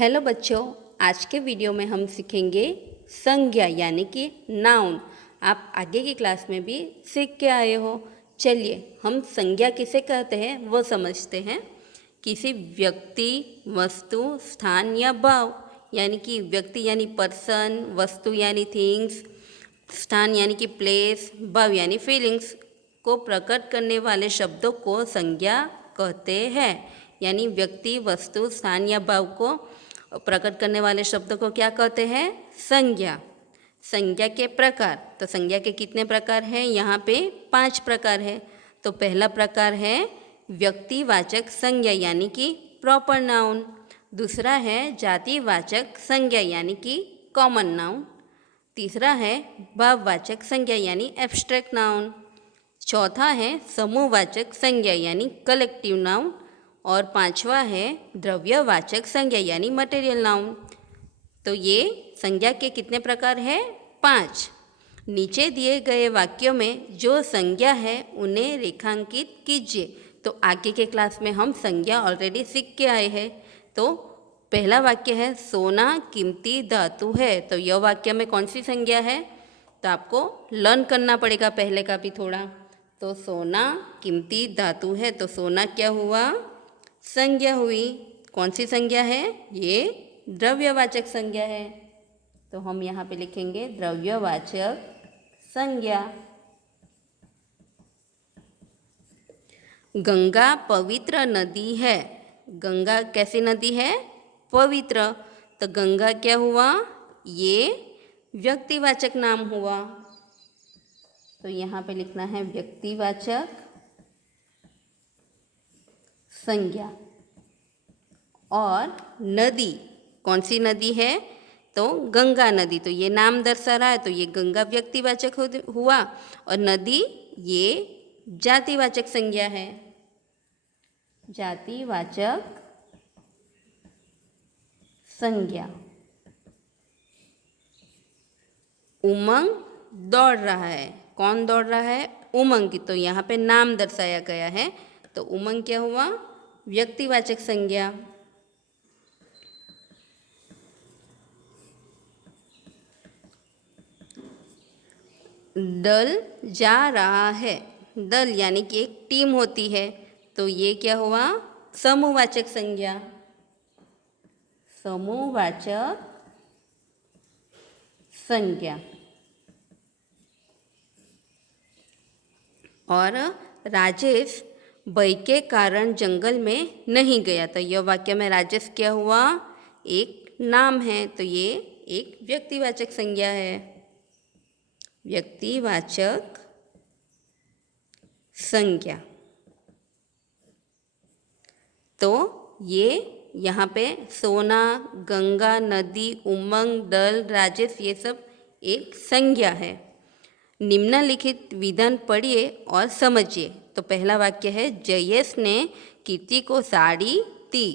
Hello बच्चों, आज के वीडियो में हम सीखेंगे संज्ञा यानी कि नाउन। आप आगे की क्लास में भी सीख के आए हो। चलिए हम संज्ञा किसे कहते हैं वो समझते हैं। किसी व्यक्ति, वस्तु, स्थान या भाव, यानी कि व्यक्ति यानी पर्सन, वस्तु यानी थिंग्स, स्थान यानी कि प्लेस, भाव यानी फीलिंग्स को प्रकट करने वाले शब्दों को संज्ञा कहते हैं। यानी व्यक्ति, वस्तु, स्थान या भाव को प्रकट करने वाले शब्दों को क्या कहते हैं? संज्ञा। संज्ञा के प्रकार, तो संज्ञा के कितने प्रकार हैं? यहाँ पे 5 प्रकार है। तो पहला प्रकार है व्यक्तिवाचक संज्ञा यानी कि प्रॉपर नाउन। दूसरा है जातिवाचक संज्ञा यानी कि कॉमन नाउन। तीसरा है भाववाचक संज्ञा यानी एब्स्ट्रैक्ट नाउन। चौथा है समूहवाचक संज्ञा यानी कलेक्टिव नाउन। और पांचवा है द्रव्यवाचक संज्ञा यानी मटेरियल नाउन। तो ये संज्ञा के कितने प्रकार हैं? 5। नीचे दिए गए वाक्यों में जो संज्ञा है उन्हें रेखांकित कीजिए। तो आगे के क्लास में हम संज्ञा ऑलरेडी सीख के आए हैं। तो पहला वाक्य है सोना कीमती धातु है। तो यह वाक्य में कौन सी संज्ञा है? तो आपको लर्न करना पड़ेगा पहले का भी थोड़ा। तो सोना कीमती धातु है, तो सोना क्या हुआ? संज्ञा हुई। कौन सी संज्ञा है? ये द्रव्यवाचक संज्ञा है। तो हम यहाँ पे लिखेंगे द्रव्यवाचक संज्ञा। गंगा पवित्र नदी है। गंगा कैसी नदी है? पवित्र। तो गंगा क्या हुआ? ये व्यक्तिवाचक नाम हुआ। तो यहाँ पे लिखना है व्यक्तिवाचक संज्ञा। और नदी, कौन सी नदी है? तो गंगा नदी। तो ये नाम दर्शा रहा है, तो ये गंगा व्यक्तिवाचक हुआ। और नदी ये जातिवाचक संज्ञा है। जातिवाचक संज्ञा। उमंग दौड़ रहा है। कौन दौड़ रहा है? उमंग। तो यहाँ पे नाम दर्शाया गया है, तो उमंग क्या हुआ? व्यक्तिवाचक संज्ञा। दल जा रहा है। दल यानी कि एक टीम होती है, तो ये क्या हुआ? समूहवाचक संज्ञा। समूहवाचक संज्ञा। और राजेश भय के कारण जंगल में नहीं गया। तो यह वाक्य में राजेश क्या हुआ? एक नाम है, तो ये एक व्यक्तिवाचक संज्ञा है। व्यक्तिवाचक संज्ञा। तो ये यहाँ पे सोना, गंगा, नदी, उमंग, दल, राजेश ये सब एक संज्ञा है। निम्नलिखित विधान पढ़िए और समझिए। तो पहला वाक्य है जयेश ने कीर्ति को साड़ी दी।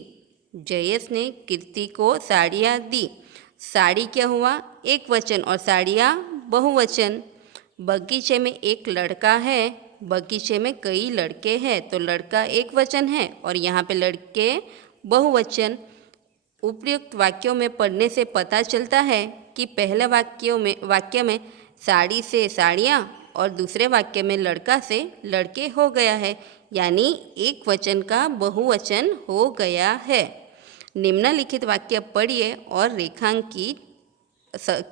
जयेश ने कीर्ति को साड़ियाँ दी। साड़ी क्या हुआ? एक वचन और साड़ियाँ बहुवचन। बगीचे में एक लड़का है। बगीचे में कई लड़के हैं, तो लड़का एक वचन है और यहाँ पे लड़के बहुवचन। उपयुक्त वाक्यों में पढ़ने से पता चलता है कि पहले वाक्य में साड़ी से साड़ियाँ और दूसरे वाक्य में लड़का से लड़के हो गया है, यानी एक वचन का बहुवचन हो गया है। निम्नलिखित वाक्य पढ़िए और रेखांकित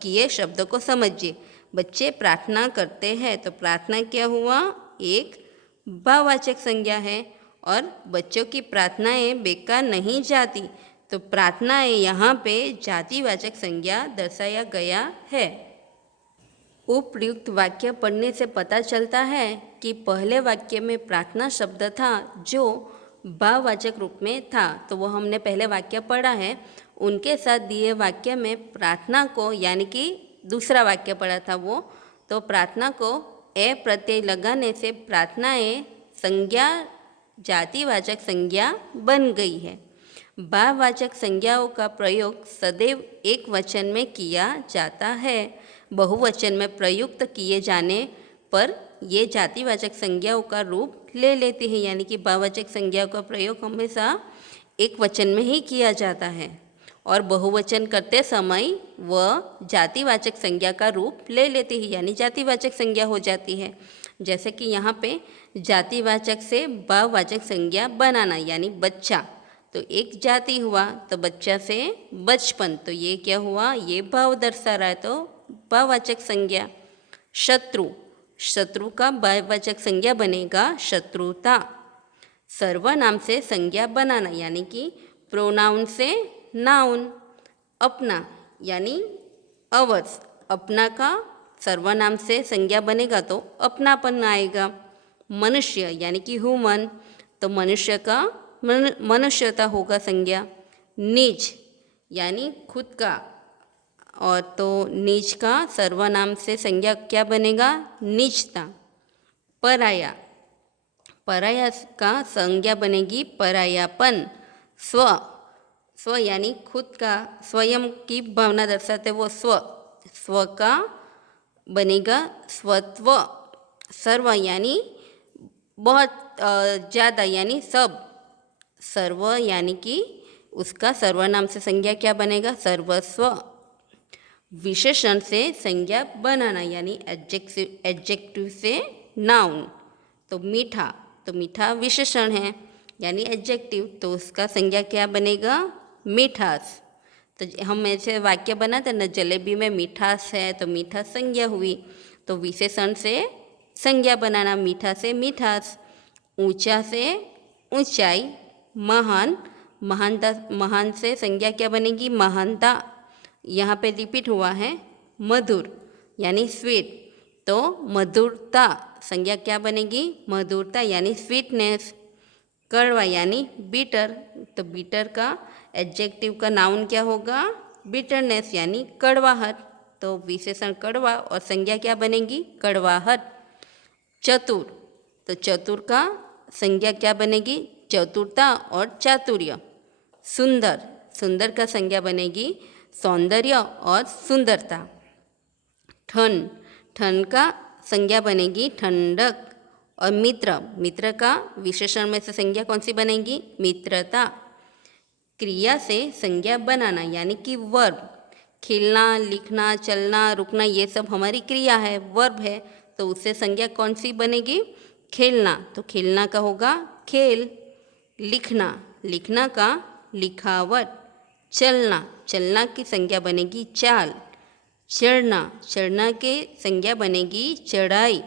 किए शब्दों को समझिए। बच्चे प्रार्थना करते हैं, तो प्रार्थना क्या हुआ? एक भाववाचक संज्ञा है। और बच्चों की प्रार्थनाएं बेकार नहीं जाती, तो प्रार्थनाएं यहाँ पे जातिवाचक संज्ञा दर्शाया गया है। उपयुक्त वाक्य पढ़ने से पता चलता है कि पहले वाक्य में प्रार्थना शब्द था जो भाववाचक रूप में था, तो वो हमने पहले वाक्य पढ़ा है। उनके साथ दिए वाक्य में प्रार्थना को, यानी कि दूसरा वाक्य पढ़ा था वो, तो प्रार्थना को ए प्रत्यय लगाने से प्रार्थनाएं संज्ञा जातिवाचक संज्ञा बन गई है। भाववाचक संज्ञाओं का प्रयोग सदैव एक वचन में किया जाता है। बहुवचन में प्रयुक्त किए जाने पर ये जातिवाचक संज्ञाओं का रूप ले लेती है, यानी कि भाववाचक संज्ञाओं का प्रयोग हमेशा एक वचन में ही किया जाता है। और बहुवचन करते समय वह जातिवाचक संज्ञा का रूप ले लेती है, यानी जातिवाचक संज्ञा हो जाती है। जैसे कि यहाँ पे जातिवाचक से भाववाचक संज्ञा बनाना, यानी बच्चा, तो एक जाति हुआ, तो बच्चा से बचपन, तो ये क्या हुआ, ये भाव दर्शा रहा है, तो भाववाचक संज्ञा। शत्रु, शत्रु का भाववाचक संज्ञा बनेगा शत्रुता। सर्वनाम से संज्ञा बनाना, यानी कि प्रोनाउन से नाउन। अपना यानी अवस, अपना का सर्वनाम से संज्ञा बनेगा तो अपनापन आएगा। मनुष्य यानी कि ह्यूमन, तो मनुष्य का मनुष्यता होगा संज्ञा। निज यानी खुद का, और तो निज का सर्वनाम से संज्ञा क्या बनेगा, निजता। पराया, पराया का संज्ञा बनेगी परायापन। स्व, स्व यानी खुद का, स्वयं की भावना दर्शाते वो स्व, स्व का बनेगा स्वत्व। सर्व यानी बहुत ज़्यादा, यानी सब। सर्व यानी कि उसका सर्वनाम से संज्ञा क्या बनेगा, सर्वस्व। विशेषण से संज्ञा बनाना, यानी एडजेक्टिव से नाउन। तो मीठा, तो मीठा विशेषण है यानी एडजेक्टिव, तो उसका संज्ञा क्या बनेगा, मीठास। तो हम ऐसे वाक्य बनाते ना, जलेबी में मिठास है, तो मीठा संज्ञा हुई, तो विशेषण से संज्ञा बनाना, मीठा से मिठास। ऊंचा से ऊंचाई। महान, महानता, महान से संज्ञा क्या बनेगी, महानता। यहाँ पे रिपीट हुआ है। मधुर यानी स्वीट, तो मधुरता संज्ञा क्या बनेगी, मधुरता यानी स्वीटनेस। कड़वा यानी बीटर, तो बीटर का एडजेक्टिव का नाउन क्या होगा, बिटरनेस यानी कड़वाहट, तो विशेषण कड़वा और संज्ञा क्या बनेगी, कड़वाहट। चतुर, तो चतुर का संज्ञा क्या बनेगी, चतुरता और चातुर्य। सुंदर, सुंदर का संज्ञा बनेगी सौंदर्य और सुंदरता। ठन, ठन का संज्ञा बनेगी ठंडक। और मित्र, मित्र का विशेषण में से संज्ञा कौन सी बनेगी, मित्रता। क्रिया से संज्ञा बनाना, यानी कि वर्ब। खेलना, लिखना, चलना, रुकना, ये सब हमारी क्रिया है, वर्ब है, तो उससे संज्ञा कौन सी बनेगी, खेलना, तो खेलना का होगा खेल। लिखना, लिखना का लिखावट। चलना, चलना की संज्ञा बनेगी चाल। चढ़ना, चढ़ना के संज्ञा बनेगी चढ़ाई।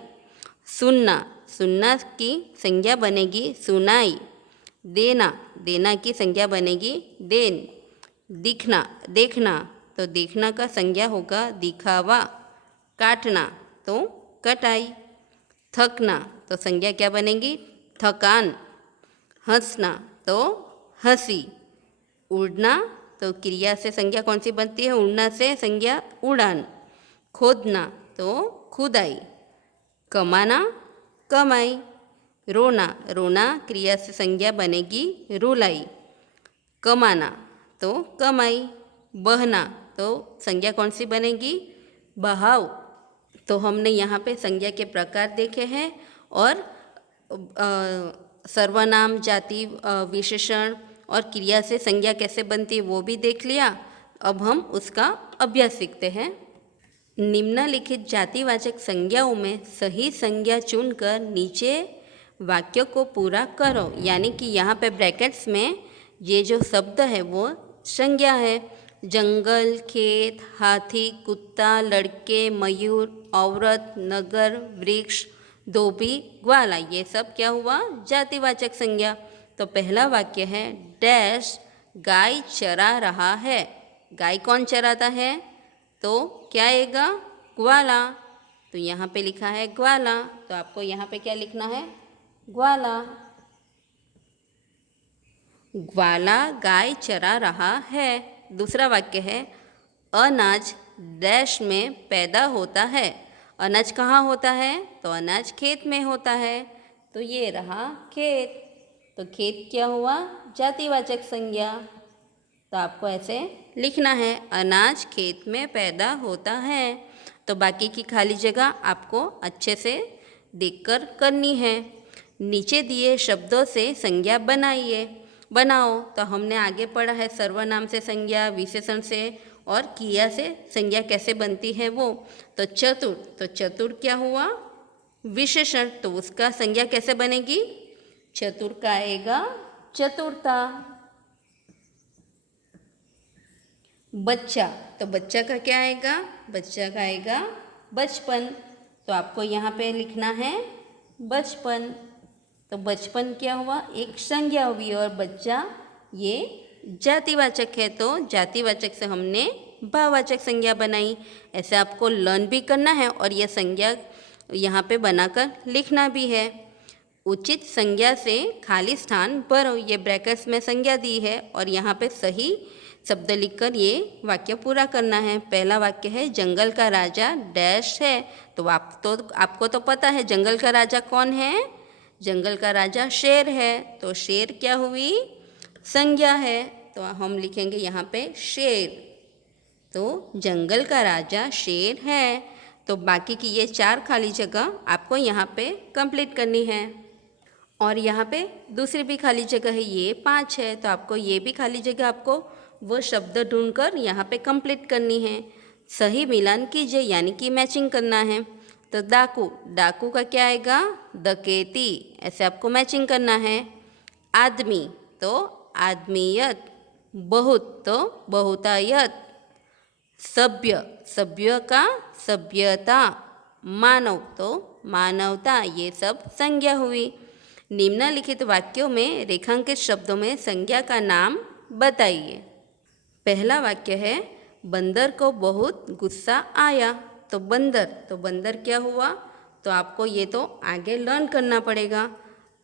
सुनना, सुनना की संज्ञा बनेगी सुनाई। देना, देना की संज्ञा बनेगी देन। दिखना, देखना, तो देखना का संज्ञा होगा दिखावा। काटना, तो कटाई। थकना, तो संज्ञा क्या बनेगी, थकान। हंसना, तो हंसी। उड़ना, तो क्रिया से संज्ञा कौन सी बनती है, उड़ना से संज्ञा उड़ान। खोदना, तो खुदाई। कमाना, कमाई। रोना, रोना क्रिया से संज्ञा बनेगी रुलाई। कमाना, तो कमाई। बहना, तो संज्ञा कौन सी बनेगी, बहाव। तो हमने यहाँ पे संज्ञा के प्रकार देखे हैं और सर्वनाम, जाति, विशेषण और क्रिया से संज्ञा कैसे बनती है वो भी देख लिया। अब हम उसका अभ्यास सीखते हैं। निम्नलिखित जातिवाचक संज्ञाओं में सही संज्ञा चुनकर नीचे वाक्य को पूरा करो। यानी कि यहाँ पे ब्रैकेट्स में ये जो शब्द है वो संज्ञा है। जंगल, खेत, हाथी, कुत्ता, लड़के, मयूर, औरत, नगर, वृक्ष, धोबी, ग्वाला, ये सब क्या हुआ, जातिवाचक संज्ञा। तो पहला वाक्य है डैश गाय चरा रहा है। गाय कौन चराता है, तो क्या आएगा, ग्वाला। तो यहाँ पे लिखा है ग्वाला, तो आपको यहाँ पे क्या लिखना है, ग्वाला। ग्वाला गाय चरा रहा है। दूसरा वाक्य है अनाज डैश में पैदा होता है। अनाज कहाँ होता है, तो अनाज खेत में होता है, तो ये रहा खेत। तो खेत क्या हुआ, जातिवाचक संज्ञा। तो आपको ऐसे लिखना है, अनाज खेत में पैदा होता है। तो बाकी की खाली जगह आपको अच्छे से देखकर करनी है। नीचे दिए शब्दों से संज्ञा बनाइए। बनाओ। तो हमने आगे पढ़ा है सर्वनाम से संज्ञा, विशेषण से और क्रिया से संज्ञा कैसे बनती है वो। तो चतुर क्या हुआ? विशेषण। तो उसका संज्ञा कैसे बनेगी? चतुर का आएगा चतुरता। बच्चा, तो बच्चा का क्या आएगा? बच्चा का आएगा बचपन। तो आपको यहाँ पे लिखना है बचपन। तो बचपन क्या हुआ? एक संज्ञा हुई और बच्चा ये जातिवाचक है, तो जातिवाचक से हमने भाववाचक संज्ञा बनाई। ऐसे आपको लर्न भी करना है और यह संज्ञा यहाँ पे बनाकर लिखना भी है। उचित संज्ञा से खाली स्थान भरो, ये ब्रैकेट्स में संज्ञा दी है और यहाँ पे सही शब्द लिखकर ये वाक्य पूरा करना है। पहला वाक्य है जंगल का राजा डैश है। तो आपको तो पता है जंगल का राजा कौन है? जंगल का राजा शेर है। तो शेर क्या हुई? संज्ञा है। तो हम लिखेंगे यहाँ पे शेर। तो जंगल का राजा शेर है। तो बाकी की ये 4 खाली जगह आपको यहाँ पे कंप्लीट करनी है। और यहाँ पे दूसरी भी खाली जगह है, ये 5 है। तो आपको ये भी खाली जगह आपको वो शब्द ढूंढकर यहाँ पे कंप्लीट करनी है। सही मिलान कीजिए, यानी कि मैचिंग करना है। तो डाकू का क्या आएगा? डकैती। ऐसे आपको मैचिंग करना है। आदमी तो आदमियत, बहुत तो बहुतायत, सभ्य का सभ्यता, मानव तो मानवता, ये सब संज्ञा हुई। निम्नलिखित वाक्यों में रेखांकित शब्दों में संज्ञा का नाम बताइए। पहला वाक्य है बंदर को बहुत गुस्सा आया। तो बंदर क्या हुआ? तो आपको ये तो आगे लर्न करना पड़ेगा।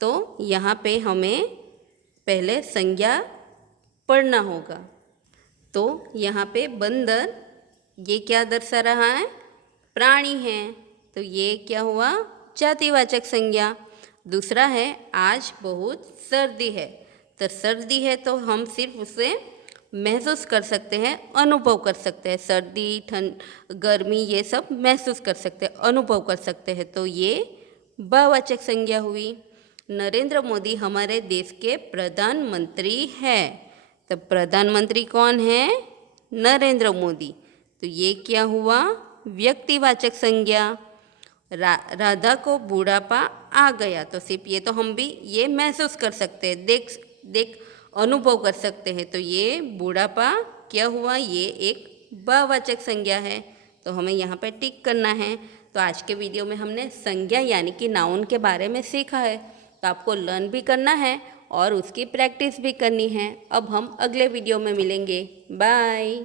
तो यहाँ पे हमें पहले संज्ञा पढ़ना होगा। तो यहाँ पे बंदर ये क्या दर्शा रहा है? प्राणी है। तो ये क्या हुआ? जातिवाचक संज्ञा। दूसरा है आज बहुत सर्दी है। तो सर्दी है तो हम सिर्फ उसे महसूस कर सकते हैं, अनुभव कर सकते हैं। सर्दी, ठंड, गर्मी ये सब महसूस कर सकते हैं, अनुभव कर सकते हैं। तो ये भाववाचक संज्ञा हुई। नरेंद्र मोदी हमारे देश के प्रधानमंत्री हैं। तो प्रधानमंत्री कौन है? नरेंद्र मोदी। तो ये क्या हुआ? व्यक्तिवाचक संज्ञा। राधा को बुढ़ापा आ गया। तो सिर्फ ये तो हम भी ये महसूस कर सकते हैं, देख अनुभव कर सकते हैं। तो ये बुढ़ापा क्या हुआ? ये एक भाववाचक संज्ञा है। तो हमें यहाँ पे टिक करना है। तो आज के वीडियो में हमने संज्ञा यानी कि नाउन के बारे में सीखा है। तो आपको लर्न भी करना है और उसकी प्रैक्टिस भी करनी है। अब हम अगले वीडियो में मिलेंगे। बाय।